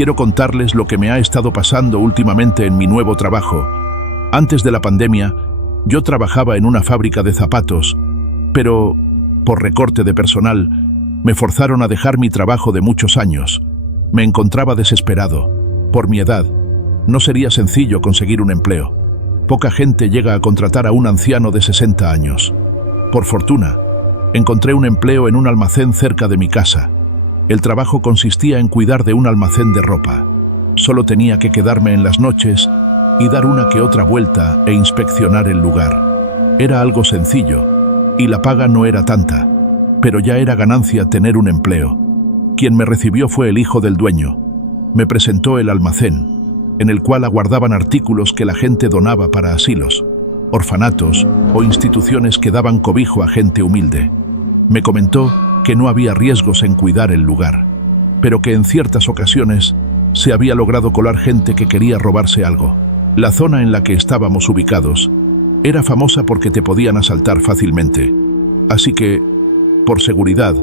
quiero contarles lo que me ha estado pasando últimamente en mi nuevo trabajo. Antes de la pandemia, yo trabajaba en una fábrica de zapatos, pero, por recorte de personal, me forzaron a dejar mi trabajo de muchos años. Me encontraba desesperado. Por mi edad, no sería sencillo conseguir un empleo. Poca gente llega a contratar a un anciano de 60 años. Por fortuna, encontré un empleo en un almacén cerca de mi casa. El trabajo consistía en cuidar de un almacén de ropa. Solo tenía que quedarme en las noches y dar una que otra vuelta e inspeccionar el lugar. Era algo sencillo, y la paga no era tanta, pero ya era ganancia tener un empleo. Quien me recibió fue el hijo del dueño. Me presentó el almacén, en el cual aguardaban artículos que la gente donaba para asilos, orfanatos o instituciones que daban cobijo a gente humilde. Me comentó que no había riesgos en cuidar el lugar, pero que en ciertas ocasiones se había logrado colar gente que quería robarse algo. La zona en la que estábamos ubicados era famosa porque te podían asaltar fácilmente, así que, por seguridad,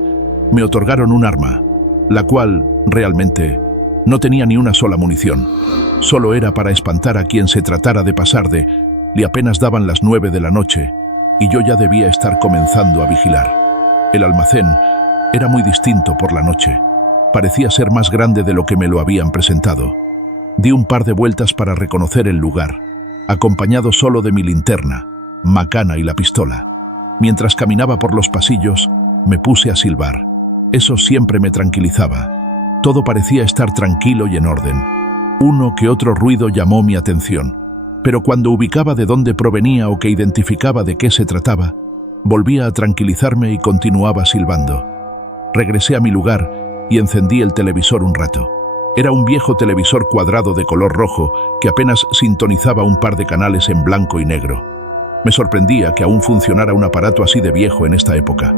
me otorgaron un arma, la cual, realmente, no tenía ni una sola munición. Solo era para espantar a quien se tratara de pasar de, y apenas daban las 9 de la noche, y yo ya debía estar comenzando a vigilar. El almacén era muy distinto por la noche. Parecía ser más grande de lo que me lo habían presentado. Di un par de vueltas para reconocer el lugar, acompañado solo de mi linterna, macana y la pistola. Mientras caminaba por los pasillos, me puse a silbar. Eso siempre me tranquilizaba. Todo parecía estar tranquilo y en orden. Uno que otro ruido llamó mi atención, pero cuando ubicaba de dónde provenía o que identificaba de qué se trataba, volvía a tranquilizarme y continuaba silbando. Regresé a mi lugar y encendí el televisor un rato. Era un viejo televisor cuadrado de color rojo que apenas sintonizaba un par de canales en blanco y negro. Me sorprendía que aún funcionara un aparato así de viejo en esta época.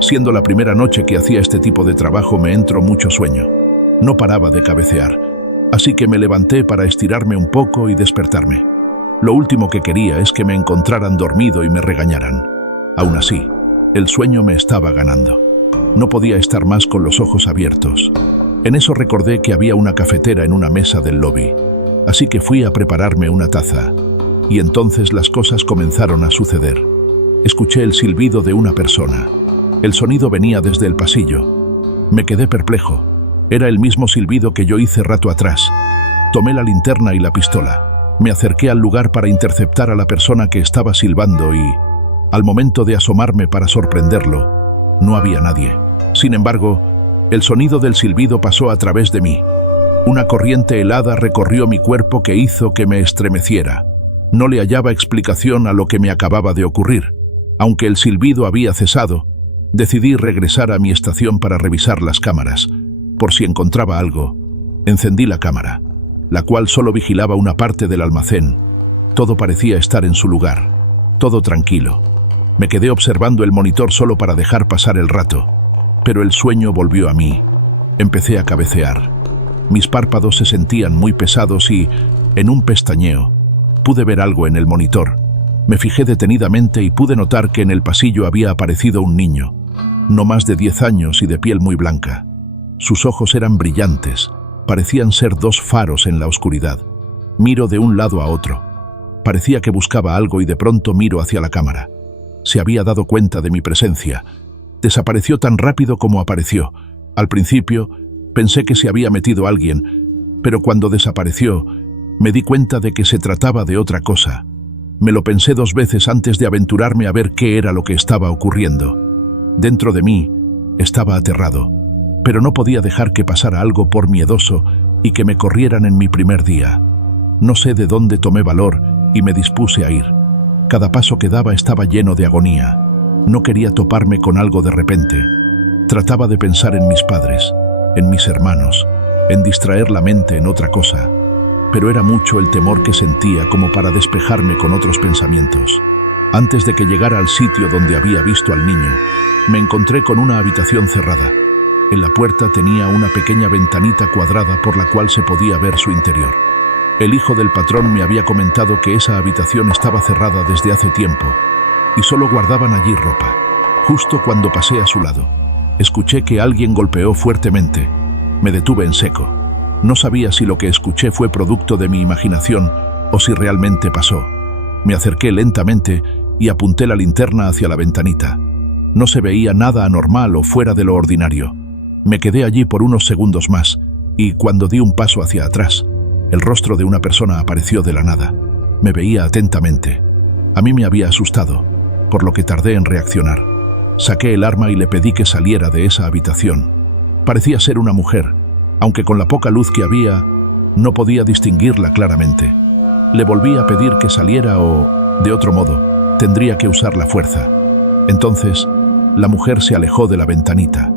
Siendo la primera noche que hacía este tipo de trabajo, me entró mucho sueño. No paraba de cabecear, así que me levanté para estirarme un poco y despertarme. Lo último que quería es que me encontraran dormido y me regañaran. Aún así, el sueño me estaba ganando. No podía estar más con los ojos abiertos. En eso recordé que había una cafetera en una mesa del lobby, así que fui a prepararme una taza. Y entonces las cosas comenzaron a suceder. Escuché el silbido de una persona. El sonido venía desde el pasillo. Me quedé perplejo. Era el mismo silbido que yo hice rato atrás. Tomé la linterna y la pistola. Me acerqué al lugar para interceptar a la persona que estaba silbando y, al momento de asomarme para sorprenderlo, no había nadie. Sin embargo, el sonido del silbido pasó a través de mí. Una corriente helada recorrió mi cuerpo que hizo que me estremeciera. No le hallaba explicación a lo que me acababa de ocurrir. Aunque el silbido había cesado, decidí regresar a mi estación para revisar las cámaras. Por si encontraba algo, encendí la cámara, la cual solo vigilaba una parte del almacén. Todo parecía estar en su lugar, todo tranquilo. Me quedé observando el monitor solo para dejar pasar el rato, pero el sueño volvió a mí. Empecé a cabecear. Mis párpados se sentían muy pesados y, en un pestañeo, pude ver algo en el monitor. Me fijé detenidamente y pude notar que en el pasillo había aparecido un niño, no más de 10 años y de piel muy blanca. Sus ojos eran brillantes, parecían ser 2 faros en la oscuridad. Miro de un lado a otro. Parecía que buscaba algo y de pronto miro hacia la cámara. Se había dado cuenta de mi presencia. Desapareció tan rápido como apareció. Al principio, pensé que se había metido alguien, pero cuando desapareció, me di cuenta de que se trataba de otra cosa. Me lo pensé 2 veces antes de aventurarme a ver qué era lo que estaba ocurriendo. Dentro de mí, estaba aterrado, pero no podía dejar que pasara algo por miedoso y que me corrieran en mi primer día. No sé de dónde tomé valor y me dispuse a ir. Cada paso que daba estaba lleno de agonía. No quería toparme con algo de repente. Trataba de pensar en mis padres, en mis hermanos, en distraer la mente en otra cosa. Pero era mucho el temor que sentía como para despejarme con otros pensamientos. Antes de que llegara al sitio donde había visto al niño, me encontré con una habitación cerrada. En la puerta tenía una pequeña ventanita cuadrada por la cual se podía ver su interior. El hijo del patrón me había comentado que esa habitación estaba cerrada desde hace tiempo y solo guardaban allí ropa. Justo cuando pasé a su lado, escuché que alguien golpeó fuertemente. Me detuve en seco. No sabía si lo que escuché fue producto de mi imaginación o si realmente pasó. Me acerqué lentamente y apunté la linterna hacia la ventanita. No se veía nada anormal o fuera de lo ordinario. Me quedé allí por unos segundos más y, cuando di un paso hacia atrás, el rostro de una persona apareció de la nada. Me veía atentamente. A mí me había asustado, por lo que tardé en reaccionar. Saqué el arma y le pedí que saliera de esa habitación. Parecía ser una mujer, aunque con la poca luz que había, no podía distinguirla claramente. Le volví a pedir que saliera o, de otro modo, tendría que usar la fuerza. Entonces, la mujer se alejó de la ventanita.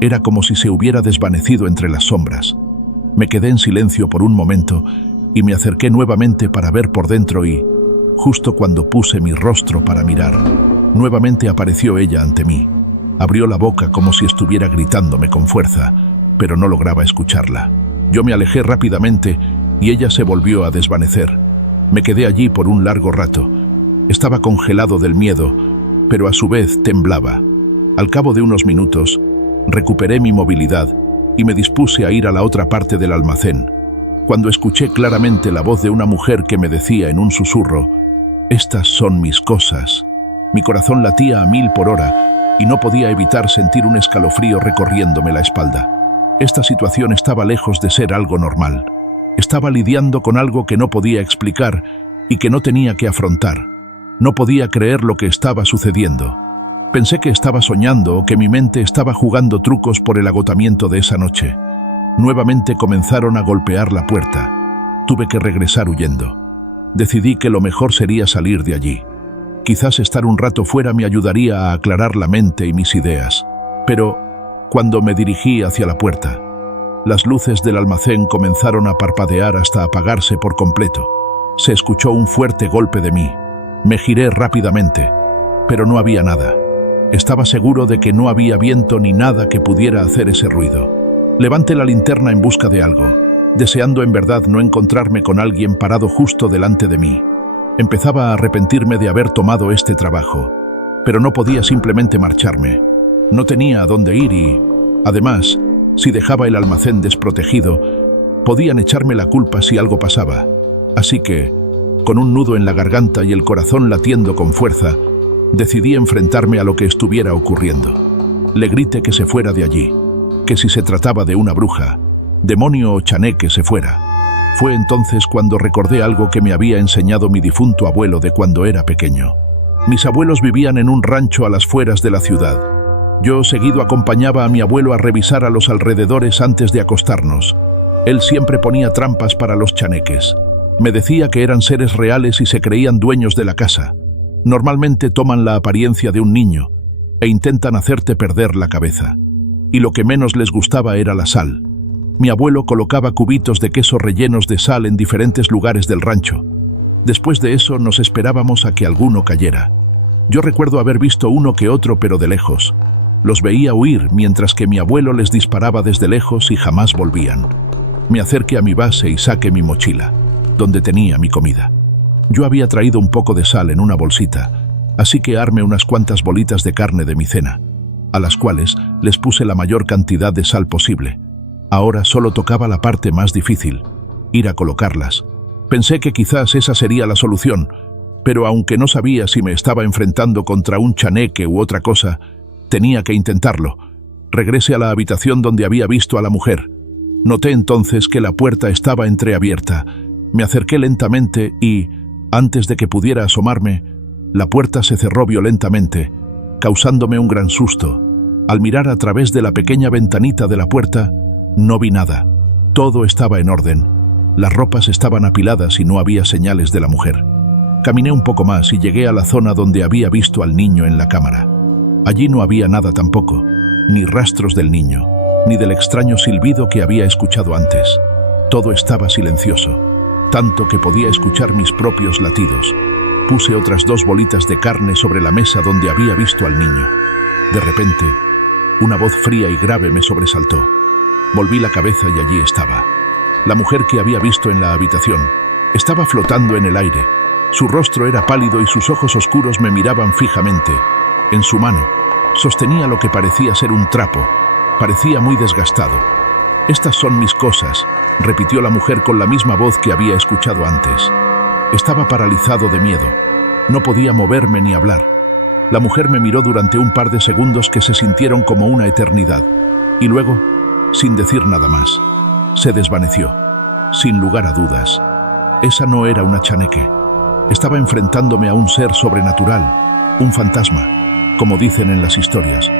Era como si se hubiera desvanecido entre las sombras. Me quedé en silencio por un momento y me acerqué nuevamente para ver por dentro y, justo cuando puse mi rostro para mirar, nuevamente apareció ella ante mí. Abrió la boca como si estuviera gritándome con fuerza, pero no lograba escucharla. Yo me alejé rápidamente y ella se volvió a desvanecer. Me quedé allí por un largo rato. Estaba congelado del miedo, pero a su vez temblaba. Al cabo de unos minutos, recuperé mi movilidad y me dispuse a ir a la otra parte del almacén, cuando escuché claramente la voz de una mujer que me decía en un susurro: «Estas son mis cosas». Mi corazón latía a 1000 por hora y no podía evitar sentir un escalofrío recorriéndome la espalda. Esta situación estaba lejos de ser algo normal. Estaba lidiando con algo que no podía explicar y que no tenía que afrontar. No podía creer lo que estaba sucediendo. Pensé que estaba soñando o que mi mente estaba jugando trucos por el agotamiento de esa noche. Nuevamente comenzaron a golpear la puerta. Tuve que regresar huyendo. Decidí que lo mejor sería salir de allí. Quizás estar un rato fuera me ayudaría a aclarar la mente y mis ideas. Pero, cuando me dirigí hacia la puerta, las luces del almacén comenzaron a parpadear hasta apagarse por completo. Se escuchó un fuerte golpe de mí. Me giré rápidamente, pero no había nada. Estaba seguro de que no había viento ni nada que pudiera hacer ese ruido. Levanté la linterna en busca de algo, deseando en verdad no encontrarme con alguien parado justo delante de mí. Empezaba a arrepentirme de haber tomado este trabajo, pero no podía simplemente marcharme. No tenía a dónde ir y, además, si dejaba el almacén desprotegido, podían echarme la culpa si algo pasaba. Así que, con un nudo en la garganta y el corazón latiendo con fuerza, decidí enfrentarme a lo que estuviera ocurriendo. Le grité que se fuera de allí, que si se trataba de una bruja, demonio o chaneque se fuera. Fue entonces cuando recordé algo que me había enseñado mi difunto abuelo de cuando era pequeño. Mis abuelos vivían en un rancho a las afueras de la ciudad. Yo seguido acompañaba a mi abuelo a revisar a los alrededores antes de acostarnos. Él siempre ponía trampas para los chaneques. Me decía que eran seres reales y se creían dueños de la casa. Normalmente toman la apariencia de un niño e intentan hacerte perder la cabeza. Y lo que menos les gustaba era la sal. Mi abuelo colocaba cubitos de queso rellenos de sal en diferentes lugares del rancho. Después de eso nos esperábamos a que alguno cayera. Yo recuerdo haber visto uno que otro, pero de lejos. Los veía huir mientras que mi abuelo les disparaba desde lejos y jamás volvían. Me acerqué a mi base y saqué mi mochila, donde tenía mi comida. Yo había traído un poco de sal en una bolsita, así que armé unas cuantas bolitas de carne de mi cena, a las cuales les puse la mayor cantidad de sal posible. Ahora solo tocaba la parte más difícil, ir a colocarlas. Pensé que quizás esa sería la solución, pero aunque no sabía si me estaba enfrentando contra un chaneque u otra cosa, tenía que intentarlo. Regresé a la habitación donde había visto a la mujer. Noté entonces que la puerta estaba entreabierta. Me acerqué lentamente y, antes de que pudiera asomarme, la puerta se cerró violentamente, causándome un gran susto. Al mirar a través de la pequeña ventanita de la puerta, no vi nada. Todo estaba en orden. Las ropas estaban apiladas y no había señales de la mujer. Caminé un poco más y llegué a la zona donde había visto al niño en la cámara. Allí no había nada tampoco, ni rastros del niño, ni del extraño silbido que había escuchado antes. Todo estaba silencioso, tanto que podía escuchar mis propios latidos. Puse otras 2 bolitas de carne sobre la mesa donde había visto al niño. De repente, una voz fría y grave me sobresaltó. Volví la cabeza y allí estaba. La mujer que había visto en la habitación estaba flotando en el aire. Su rostro era pálido y sus ojos oscuros me miraban fijamente. En su mano, sostenía lo que parecía ser un trapo. Parecía muy desgastado. «Estas son mis cosas», repitió la mujer con la misma voz que había escuchado antes. Estaba paralizado de miedo. No podía moverme ni hablar. La mujer me miró durante un par de segundos que se sintieron como una eternidad. Y luego, sin decir nada más, se desvaneció. Sin lugar a dudas, esa no era una chaneque. Estaba enfrentándome a un ser sobrenatural, un fantasma, como dicen en las historias.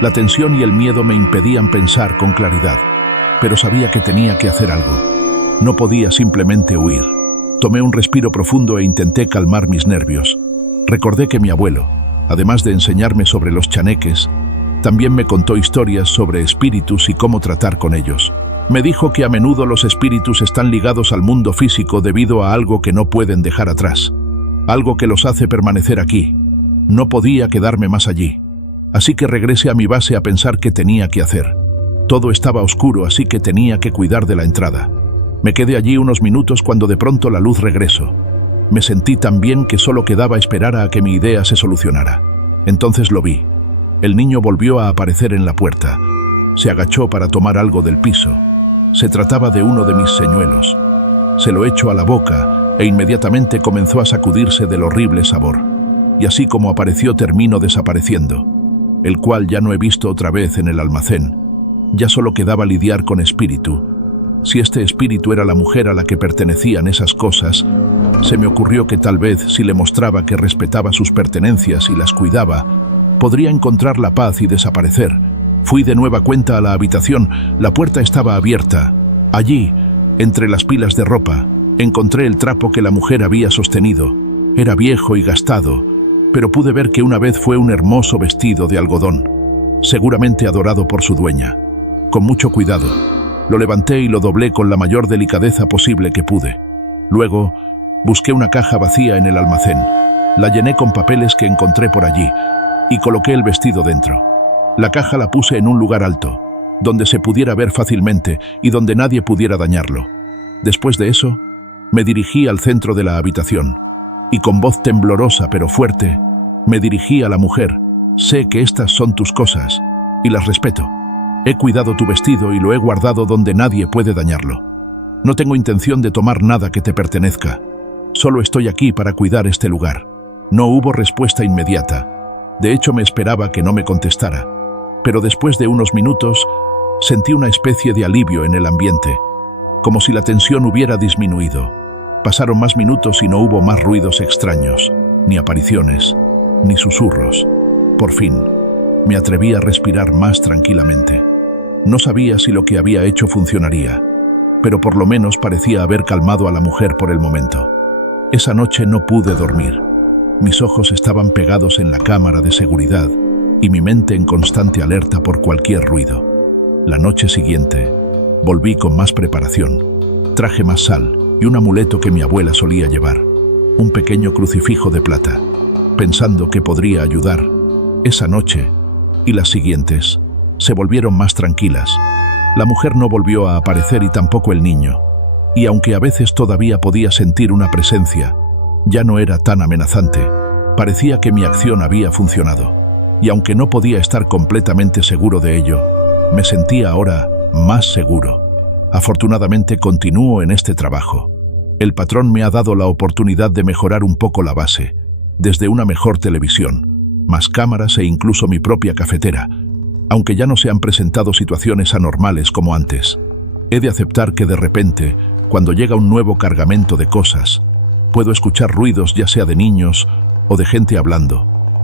La tensión y el miedo me impedían pensar con claridad, pero sabía que tenía que hacer algo. No podía simplemente huir. Tomé un respiro profundo e intenté calmar mis nervios. Recordé que mi abuelo, además de enseñarme sobre los chaneques, también me contó historias sobre espíritus y cómo tratar con ellos. Me dijo que a menudo los espíritus están ligados al mundo físico debido a algo que no pueden dejar atrás, algo que los hace permanecer aquí. No podía quedarme más allí, así que regresé a mi base a pensar qué tenía que hacer. Todo estaba oscuro, así que tenía que cuidar de la entrada. Me quedé allí unos minutos cuando de pronto la luz regresó. Me sentí tan bien que solo quedaba esperar a que mi idea se solucionara. Entonces lo vi. El niño volvió a aparecer en la puerta. Se agachó para tomar algo del piso. Se trataba de uno de mis señuelos. Se lo echó a la boca e inmediatamente comenzó a sacudirse del horrible sabor. Y así como apareció terminó desapareciendo, el cual ya no he visto otra vez en el almacén. Ya solo quedaba lidiar con espíritu. Si este espíritu era la mujer a la que pertenecían esas cosas, se me ocurrió que tal vez si le mostraba que respetaba sus pertenencias y las cuidaba, podría encontrar la paz y desaparecer. Fui de nueva cuenta a la habitación. La puerta estaba abierta. Allí, entre las pilas de ropa, encontré el trapo que la mujer había sostenido. Era viejo y gastado, pero pude ver que una vez fue un hermoso vestido de algodón, seguramente adorado por su dueña. Con mucho cuidado, lo levanté y lo doblé con la mayor delicadeza posible que pude. Luego, busqué una caja vacía en el almacén. La llené con papeles que encontré por allí y coloqué el vestido dentro. La caja la puse en un lugar alto, donde se pudiera ver fácilmente y donde nadie pudiera dañarlo. Después de eso, me dirigí al centro de la habitación y con voz temblorosa pero fuerte, me dirigí a la mujer. Sé que estas son tus cosas y las respeto. He cuidado tu vestido y lo he guardado donde nadie puede dañarlo. No tengo intención de tomar nada que te pertenezca. Solo estoy aquí para cuidar este lugar. No hubo respuesta inmediata. De hecho, me esperaba que no me contestara. Pero después de unos minutos, sentí una especie de alivio en el ambiente, como si la tensión hubiera disminuido. Pasaron más minutos y no hubo más ruidos extraños, ni apariciones, ni susurros. Por fin, me atreví a respirar más tranquilamente. No sabía si lo que había hecho funcionaría, pero por lo menos parecía haber calmado a la mujer por el momento. Esa noche no pude dormir. Mis ojos estaban pegados en la cámara de seguridad y mi mente en constante alerta por cualquier ruido. La noche siguiente, volví con más preparación. Traje más sal y un amuleto que mi abuela solía llevar, un pequeño crucifijo de plata, pensando que podría ayudar. Esa noche y las siguientes se volvieron más tranquilas. La mujer no volvió a aparecer y tampoco el niño, y aunque a veces todavía podía sentir una presencia, ya no era tan amenazante. Parecía que mi acción había funcionado, y aunque no podía estar completamente seguro de ello, me sentía ahora más seguro. Afortunadamente continúo en este trabajo. El patrón me ha dado la oportunidad de mejorar un poco la base, desde una mejor televisión, más cámaras e incluso mi propia cafetera, aunque ya no se han presentado situaciones anormales como antes. He de aceptar que de repente, cuando llega un nuevo cargamento de cosas, puedo escuchar ruidos ya sea de niños o de gente hablando.